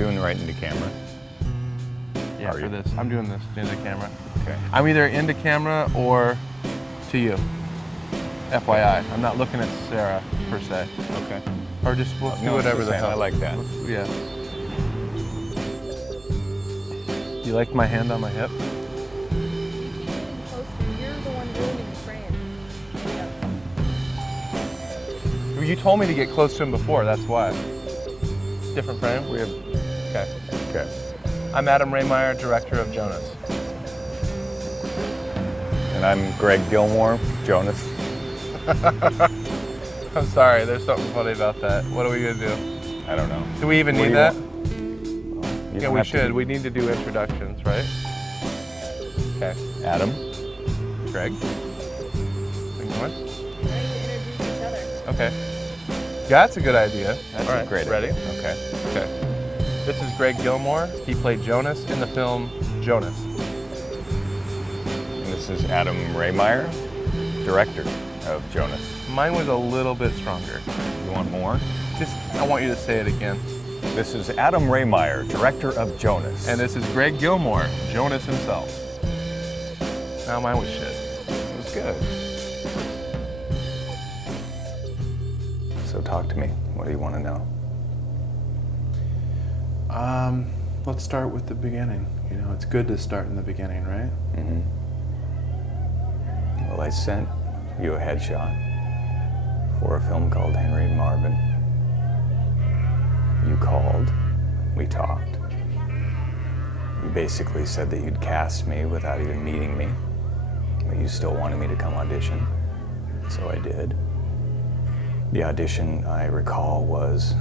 doing right into camera? Yeah, Are for you? this. I'm doing this into camera. Okay. I'm either into camera or to you. FYI, I'm not looking at Sarah per se. Okay. Or just we'll do No, it's whatever the the same. hell. I like that. Yeah. You like my hand on my hip? Close to you're the one ruining the frame. Yeah. You told me to get close to him before, that's why. Different frame? We have. Okay. Okay. I'm Adam Rehmeier, director of Jonas. And I'm Greg Gilmore, Jonas. I'm sorry, there's something funny about that. What are we gonna do? I don't know. Do we even What do need you that? want? You Yeah, don't we have to should. be- We need to do introductions, right? Okay. Adam. Greg? Bring going? Ready to introduce each other. Okay. Yeah, that's a good idea. That's All a right, great ready? idea. Okay. Okay. This is Greg Gilmore. He played Jonas in the film Jonas. And this is Adam Rehmeier, director of Jonas. Mine was a little bit stronger. You want more? Just, I want you to say it again. This is Adam Rehmeier, director of Jonas. And this is Greg Gilmore, Jonas himself. Now mine was shit. It was good. So talk to me. What do you want to know? Let's start with the beginning. You know, it's good to start in the beginning, right? Mm-hmm. Well, I sent you a headshot for a film called Henry Marvin. You called, we talked. You basically said that you'd cast me without even meeting me, but you still wanted me to come audition, so I did. The audition, I recall, was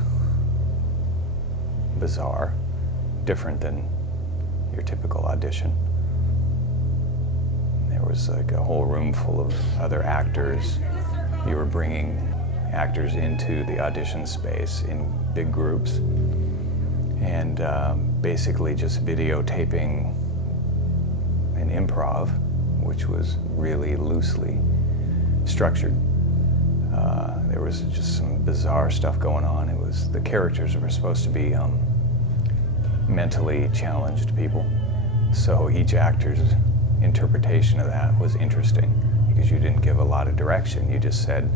bizarre, different than your typical audition. There was like a whole room full of other actors. You were bringing actors into the audition space in big groups and basically just videotaping an improv, which was really loosely structured. There was just some bizarre stuff going on. It was, the characters were supposed to be mentally challenged people. So each actor's interpretation of that was interesting because you didn't give a lot of direction. You just said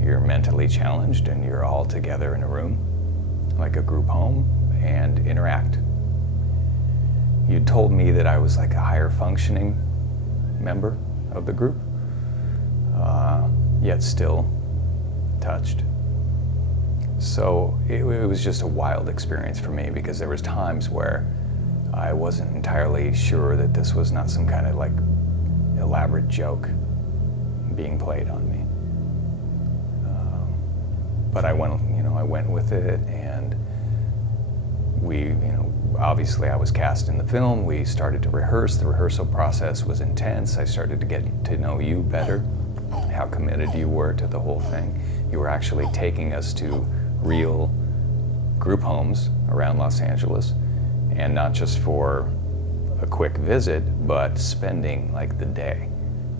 you're mentally challenged and you're all together in a room, like a group home, and interact. You told me that I was like a higher functioning member of the group, yet still touched. So it was just a wild experience for me because there was times where I wasn't entirely sure that this was not some kind of like elaborate joke being played on me. But I went with it, and obviously I was cast in the film. We started to rehearse. The rehearsal process was intense. I started to get to know you better, how committed you were to the whole thing. You were actually taking us to real group homes around Los Angeles, and not just for a quick visit, but spending like the day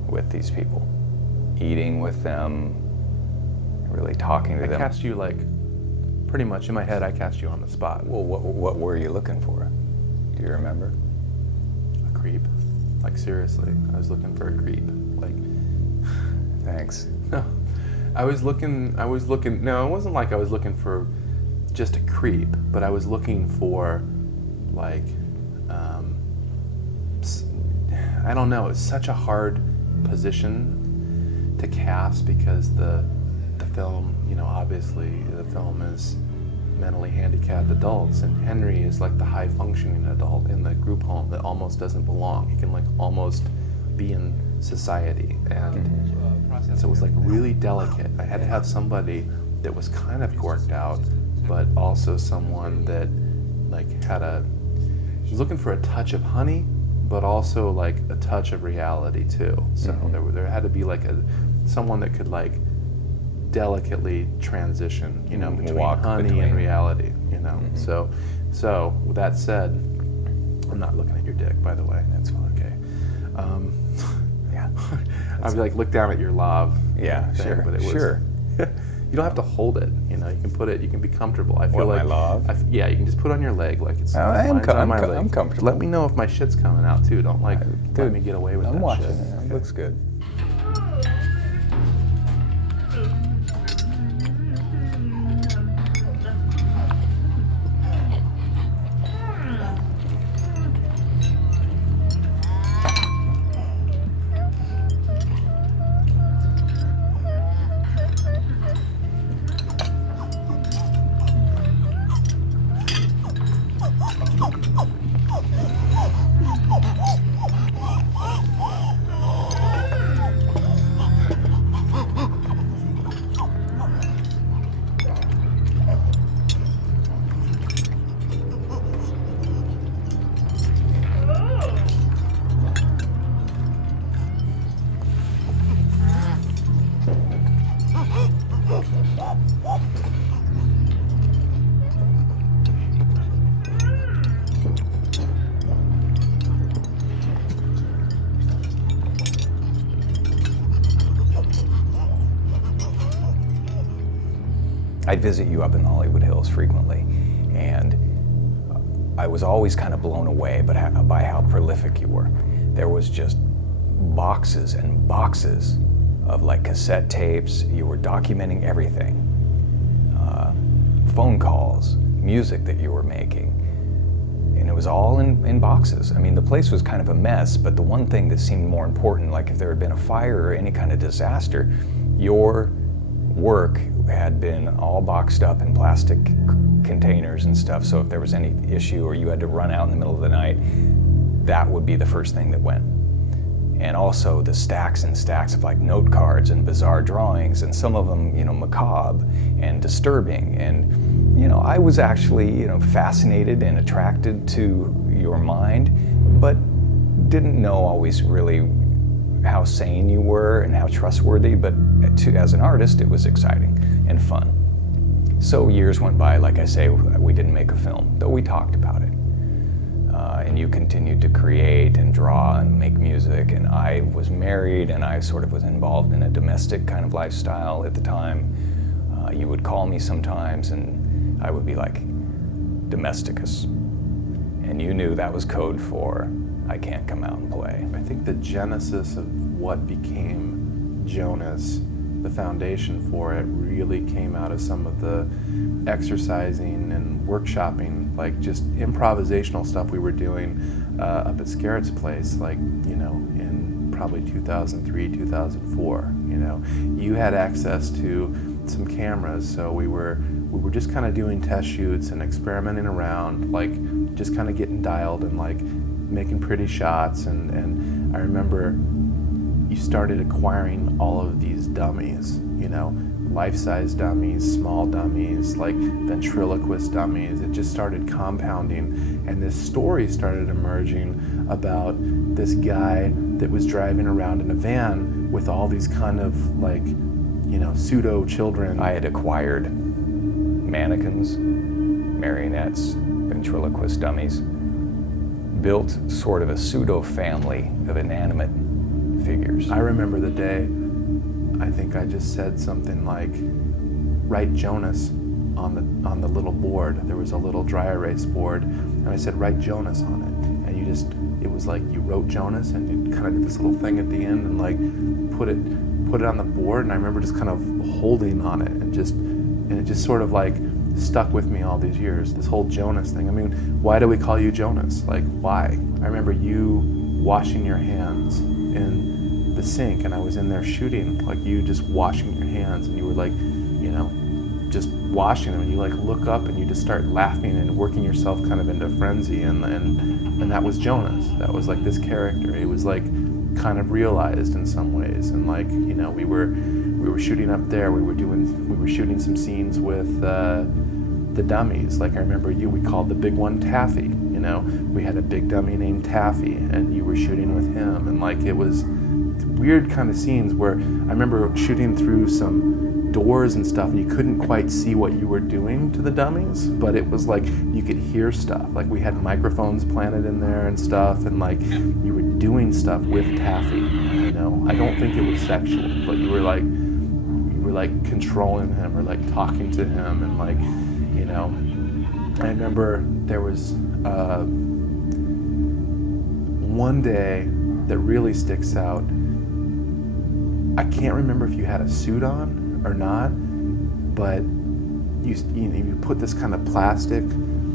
with these people, eating with them, really talking to I them. cast you like, pretty much in my head, I cast you on the spot. Well, what were you looking for? Do you remember? A creep. Like seriously, I was looking for a creep. Like, Thanks. no. No, it wasn't like I was looking for just a creep, but I was looking for like, I don't know, it's such a hard position to cast because the film, obviously the film is mentally handicapped adults, and Henry is like the high functioning adult in the group home that almost doesn't belong. He can like almost be in society, and so it was like really delicate. I had to have somebody that was kind of gorked out, but also someone that like was looking for a touch of honey, but also like a touch of reality too. So there had to be like someone that could like delicately transition, between honey and reality, So with that said, I'm not looking at your dick, by the way. That's fine. Okay. Yeah. I'd be like, look down at your lob. Yeah, thing, sure. But it was, Sure. You don't have to hold it. You know, you can put it. You can be comfortable. I feel What, like my love? yeah, you can just put it on your leg like it's. I'm mine's on my leg. I'm comfortable. Let me know if my shit's coming out too. Don't let Dude, me get away with I'm that watching shit. it. It looks good. I'd visit you up in the Hollywood Hills frequently, and I was always kind of blown away by how prolific you were. There was just boxes and boxes of like cassette tapes. You were documenting everything. Phone calls, music that you were making, and it was all in boxes. I mean, the place was kind of a mess, but the one thing that seemed more important, like if there had been a fire or any kind of disaster, your work had been all boxed up in plastic containers and stuff, so if there was any issue or you had to run out in the middle of the night, that would be the first thing that went. And also the stacks and stacks of like note cards and bizarre drawings, and some of them, you know, macabre and disturbing. And, you know, I was actually, you know, fascinated and attracted to your mind, but didn't know always really how sane you were and how trustworthy, but as an artist, it was exciting and fun. So years went by, like I say, we didn't make a film, though we talked about it. And you continued to create and draw and make music, and I was married and I sort of was involved in a domestic kind of lifestyle at the time. You would call me sometimes and I would be like, domesticus. And you knew that was code for, I can't come out and play. I think the genesis of what became Jonas, the foundation for it, really came out of some of the exercising and workshopping, like just improvisational stuff we were doing up at Scarrett's place, like, you know, in probably 2003, 2004. You know, you had access to some cameras, so we were just kind of doing test shoots and experimenting around, like just kind of getting dialed and like making pretty shots. And I remember you started acquiring all of these dummies, you know, life-size dummies, small dummies, like ventriloquist dummies. It just started compounding, and this story started emerging about this guy that was driving around in a van with all these kind of like, you know, pseudo children. I had acquired mannequins, marionettes, ventriloquist dummies, built sort of a pseudo family of inanimate figures. I remember the day, I think I just said something like, write Jonas on the little board. There was a little dry erase board, and I said, write Jonas on it. And you just, it was like you wrote Jonas and you kind of did this little thing at the end and like put it on the board. And I remember just kind of holding on it and it just sort of like stuck with me all these years, this whole Jonas thing. I mean, why do we call you Jonas? Like, why? I remember you washing your hands in the sink, and I was in there shooting, like you just washing your hands, and you were like, you know, just washing them, and you like look up and you just start laughing and working yourself kind of into frenzy, and that was Jonas. That was like this character. It was like kind of realized in some ways, and like, you know, we were shooting up there. We were shooting some scenes with the dummies. Like I remember we called the big one Taffy. You know, we had a big dummy named Taffy, and you were shooting with him, and like it was weird kind of scenes where I remember shooting through some doors and stuff, and you couldn't quite see what you were doing to the dummies, but it was like you could hear stuff. Like we had microphones planted in there and stuff, and like you were doing stuff with Taffy. You know, I don't think it was sexual, but you were like like controlling him or like talking to him, and like, you know, I remember there was one day that really sticks out. I can't remember if you had a suit on or not, but you put this kind of plastic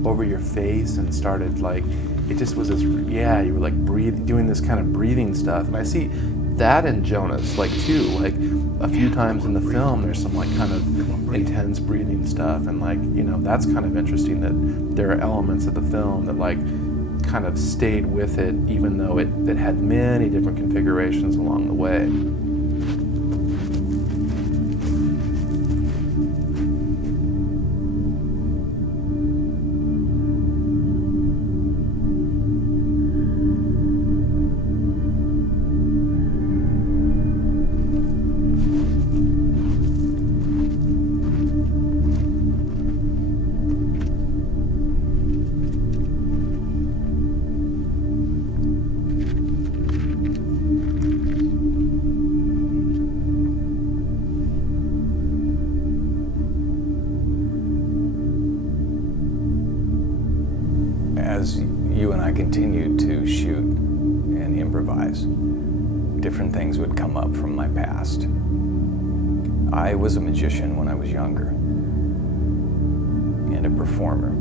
over your face and started like, it just was this, yeah, you were like doing this kind of breathing stuff. And I see that in Jonas, like too, like a few times in the film, there's some like kind of intense breathing stuff. And like, you know, that's kind of interesting that there are elements of the film that like kind of stayed with it, even though it had many different configurations along the way. As you and I continued to shoot and improvise, different things would come up from my past. I was a magician when I was younger and a performer,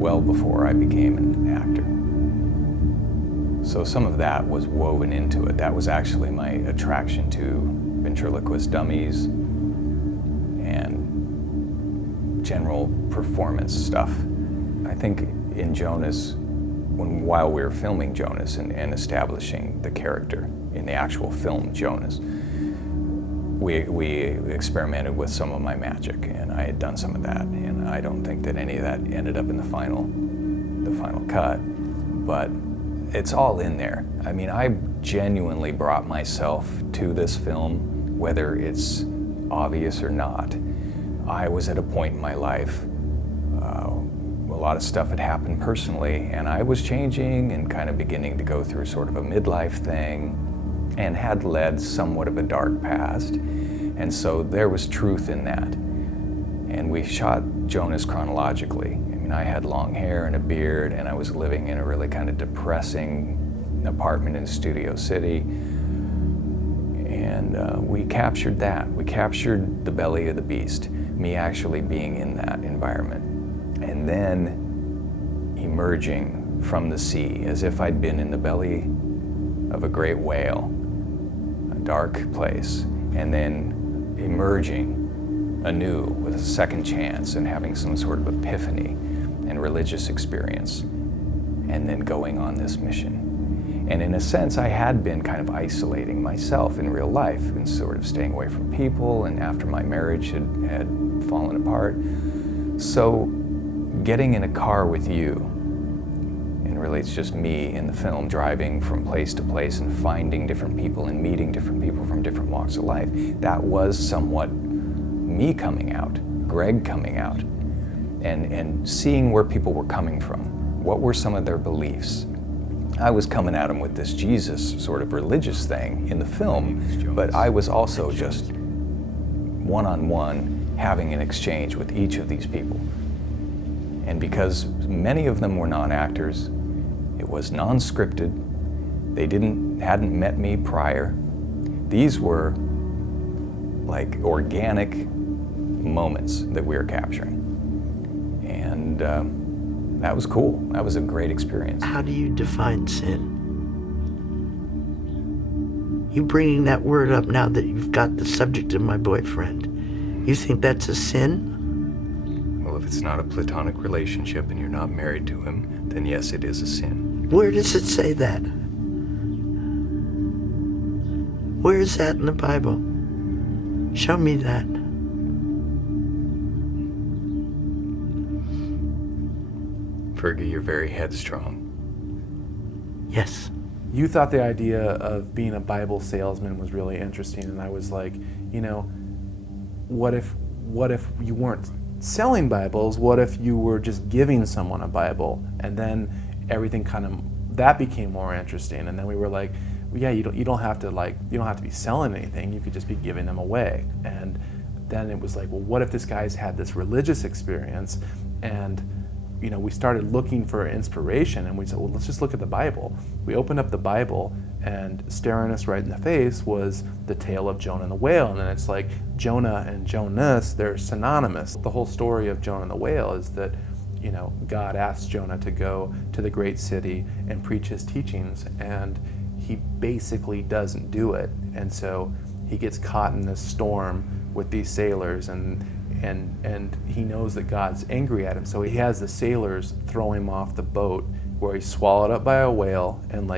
well before I became an actor. So some of that was woven into it. That was actually my attraction to ventriloquist dummies and general performance stuff. I think in Jonas, while we were filming Jonas and establishing the character in the actual film Jonas, we experimented with some of my magic, and I had done some of that, and I don't think that any of that ended up in the final cut, but it's all in there. I mean, I genuinely brought myself to this film, whether it's obvious or not. I was at a point in my life, a lot of stuff had happened personally, and I was changing and kind of beginning to go through sort of a midlife thing, and had led somewhat of a dark past. And so there was truth in that. And we shot Jonas chronologically. I mean, I had long hair and a beard, and I was living in a really kind of depressing apartment in Studio City. And we captured that. We captured the belly of the beast, me actually being in that environment. And then emerging from the sea as if I'd been in the belly of a great whale, a dark place, and then emerging anew with a second chance and having some sort of epiphany and religious experience, and then going on this mission. And in a sense, I had been kind of isolating myself in real life and sort of staying away from people, and after my marriage had fallen apart. So getting in a car with you, and really it's just me in the film driving from place to place and finding different people and meeting different people from different walks of life, that was somewhat me coming out, Greg coming out, and seeing where people were coming from. What were some of their beliefs? I was coming at them with this Jesus sort of religious thing in the film, but I was also just one-on-one having an exchange with each of these people. And because many of them were non-actors, it was non-scripted, they hadn't met me prior. These were like organic moments that we were capturing. And that was cool. That was a great experience. How do you define sin? You bringing that word up now that you've got the subject of my boyfriend. You think that's a sin? Well, if it's not a platonic relationship and you're not married to him, then yes, it is a sin. Where does it say that? Where is that in the Bible? Show me that. Fergie, you're very headstrong. Yes. You thought the idea of being a Bible salesman was really interesting, and I was like, you know, what if you weren't selling Bibles? What if you were just giving someone a Bible? And then everything that became more interesting. And then we were like, well, yeah, you don't have to be selling anything. You could just be giving them away. And then it was like, well, what if this guy's had this religious experience? And we started looking for inspiration, and we said, well, let's just look at the Bible. We opened up the Bible, and staring us right in the face was the tale of Jonah and the whale. And then it's like Jonah and Jonas, they're synonymous. The whole story of Jonah and the whale is that God asked Jonah to go to the great city and preach his teachings, and he basically doesn't do it. And so he gets caught in this storm with these sailors, and he knows that God's angry at him. So he has the sailors throw him off the boat, where he's swallowed up by a whale and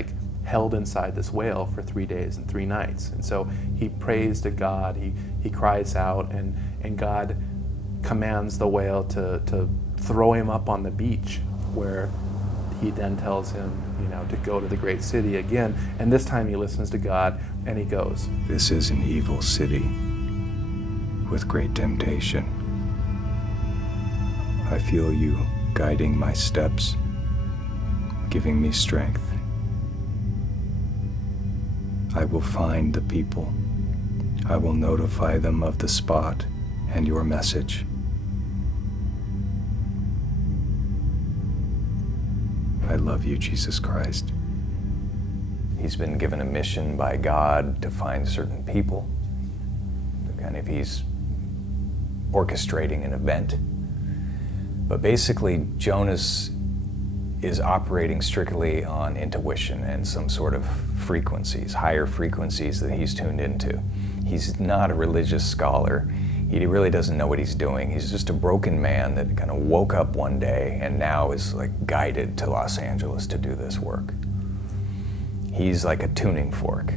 held inside this whale for 3 days and 3 nights. And so he prays to God, he cries out, and God commands the whale to throw him up on the beach, where he then tells him, to go to the great city again. And this time he listens to God and he goes. This is an evil city with great temptation. I feel you guiding my steps, giving me strength. I will find the people. I will notify them of the spot and your message. I love you, Jesus Christ. He's been given a mission by God to find certain people. He's orchestrating an event. But basically, Jonas is operating strictly on intuition and some sort of frequencies, higher frequencies that he's tuned into. He's not a religious scholar. He really doesn't know what he's doing. He's just a broken man that kind of woke up one day and now is guided to Los Angeles to do this work. He's like a tuning fork.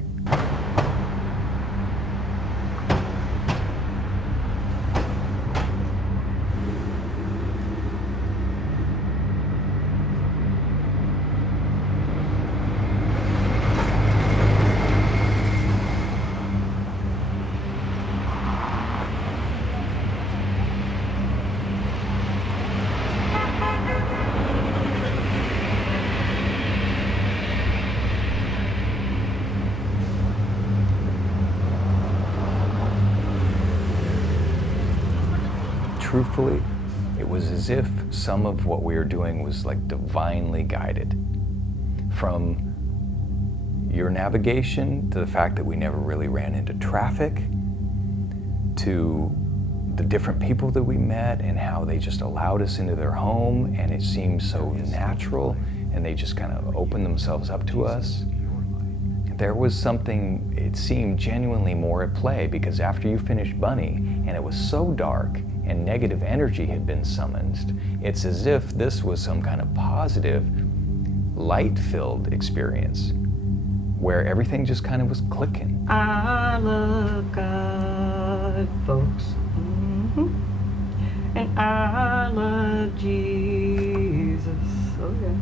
Truthfully, it was as if some of what we were doing was divinely guided. From your navigation to the fact that we never really ran into traffic, to the different people that we met and how they just allowed us into their home, and it seemed so natural, and they just kind of opened themselves up to us. There was something, it seemed genuinely more at play, because after you finished Bunny and it was so dark and negative energy had been summoned, it's as if this was some kind of positive, light-filled experience where everything just kind of was clicking. I love God, folks, and I love Jesus, oh yeah,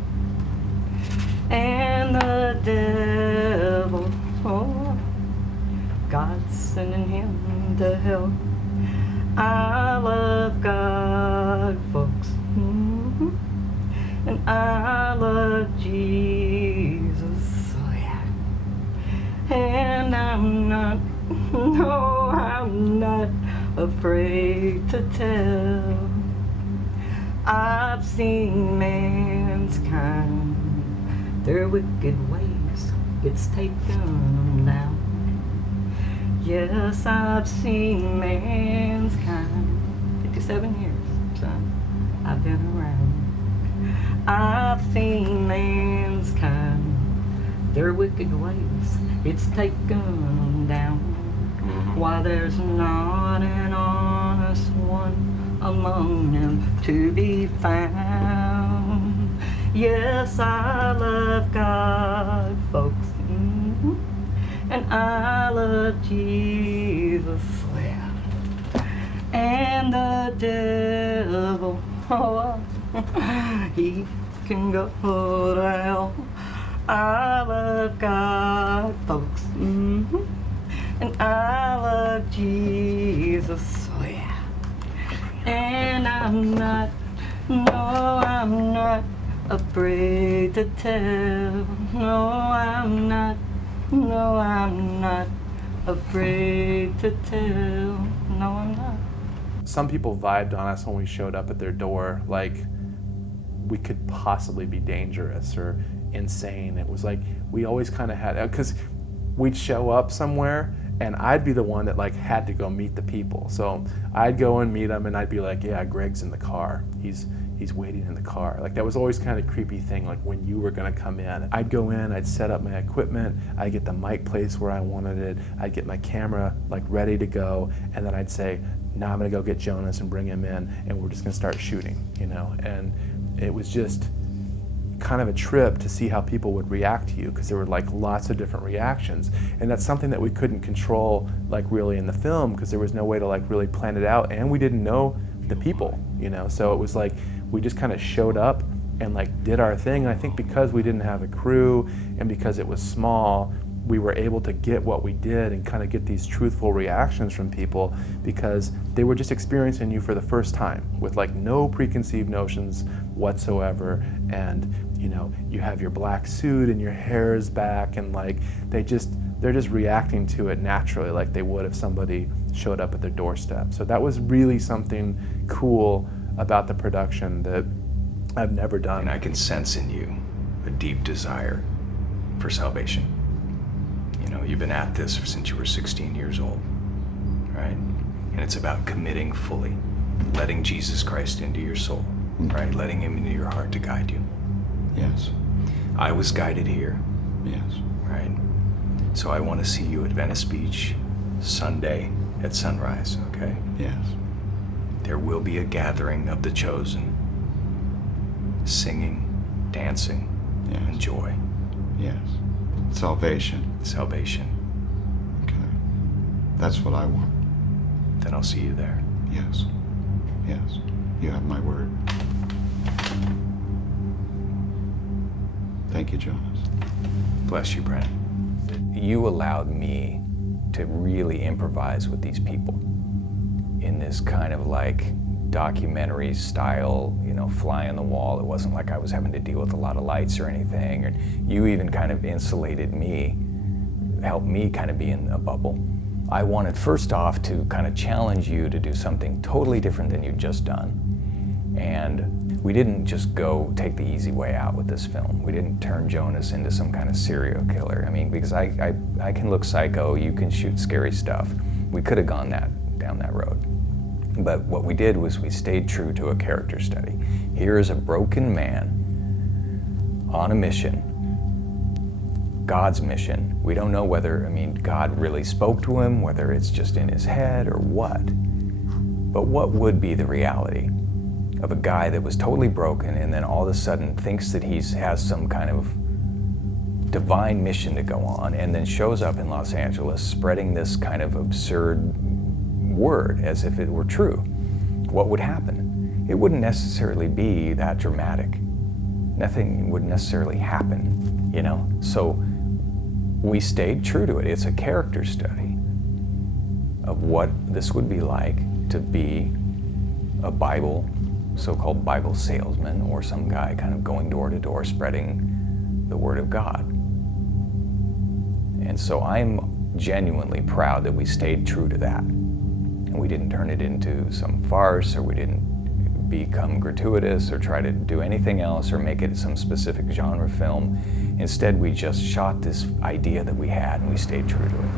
and the devil, oh, God's sending him to hell. I love God, folks, and I love Jesus, oh yeah, and I'm not, no, I'm not afraid to tell. I've seen mankind, their wicked ways, it's taken them down. Yes, I've seen mankind, 57 years, son, I've been around. I've seen mankind, their wicked ways, it's taken them down. Why, there's not an honest one among them to be found. Yes, I love God, folks, and I love Jesus, yeah. And the devil, oh, he can go to hell. I love God, folks, and I love Jesus, oh yeah. And I'm not, no, I'm not afraid to tell. No, I'm not, no, I'm not afraid to tell. No, I'm not. Some people vibed on us when we showed up at their door, like we could possibly be dangerous or insane. It was like we always kind of had, because we'd show up somewhere and I'd be the one that like had to go meet the people. So I'd go and meet them and I'd be like, yeah, Greg's in the car. He's waiting in the car. Like that was always kind of a creepy thing, like when you were gonna come in. I'd go in, I'd set up my equipment, I'd get the mic placed where I wanted it, I'd get my camera like ready to go, and then I'd say, now I'm gonna go get Jonas and bring him in and we're just gonna start shooting, you know? And it was just kind of a trip to see how people would react to you, because there were like lots of different reactions. And that's something that we couldn't control like really in the film, because there was no way to like really plan it out, and we didn't know the people, you know? So it was like, we just kind of showed up and like did our thing. And I think because we didn't have a crew and because it was small, we were able to get what we did and kind of get these truthful reactions from people, because they were just experiencing you for the first time with like no preconceived notions whatsoever. And you know, you have your black suit and your hair is back, and like they're just reacting to it naturally, like they would if somebody showed up at their doorstep. So that was really something cool about the production that I've never done. And I can sense in you a deep desire for salvation. You know, you've been at this since you were 16 years old, right? And it's about committing fully, letting Jesus Christ into your soul, right? Letting him into your heart to guide you. Yes. I was guided here, Yes. right? So I want to see you at Venice Beach Sunday at sunrise, okay? Yes. There will be a gathering of the chosen, singing, dancing, Yes. and joy. Yes. Salvation. Salvation. Okay. That's what I want. Then I'll see you there. Yes. Yes. You have my word. Thank you, Jonas. Bless you, Brent. You allowed me to really improvise with these people in this kind of like documentary style, you know, fly on the wall. It wasn't like I was having to deal with a lot of lights or anything. Or you even kind of insulated me, helped me kind of be in a bubble. I wanted first off to kind of challenge you to do something totally different than you'd just done. And we didn't just go take the easy way out with this film. We didn't turn Jonas into some kind of serial killer. I mean, because I can look psycho, you can shoot scary stuff. We could have gone down that road. But what we did was we stayed true to a character study. Here is a broken man on a mission, God's mission. We don't know whether, God really spoke to him, whether it's just in his head or what. But what would be the reality of a guy that was totally broken and then all of a sudden thinks that he has some kind of divine mission to go on, and then shows up in Los Angeles spreading this kind of absurd word as if it were true? What would happen? It wouldn't necessarily be that dramatic. Nothing would necessarily happen, you know? So we stayed true to it. It's a character study of what this would be like to be a so-called Bible salesman, or some guy kind of going door to door spreading the word of God. And so I'm genuinely proud that we stayed true to that. And we didn't turn it into some farce, or we didn't become gratuitous or try to do anything else or make it some specific genre film. Instead, we just shot this idea that we had and we stayed true to it.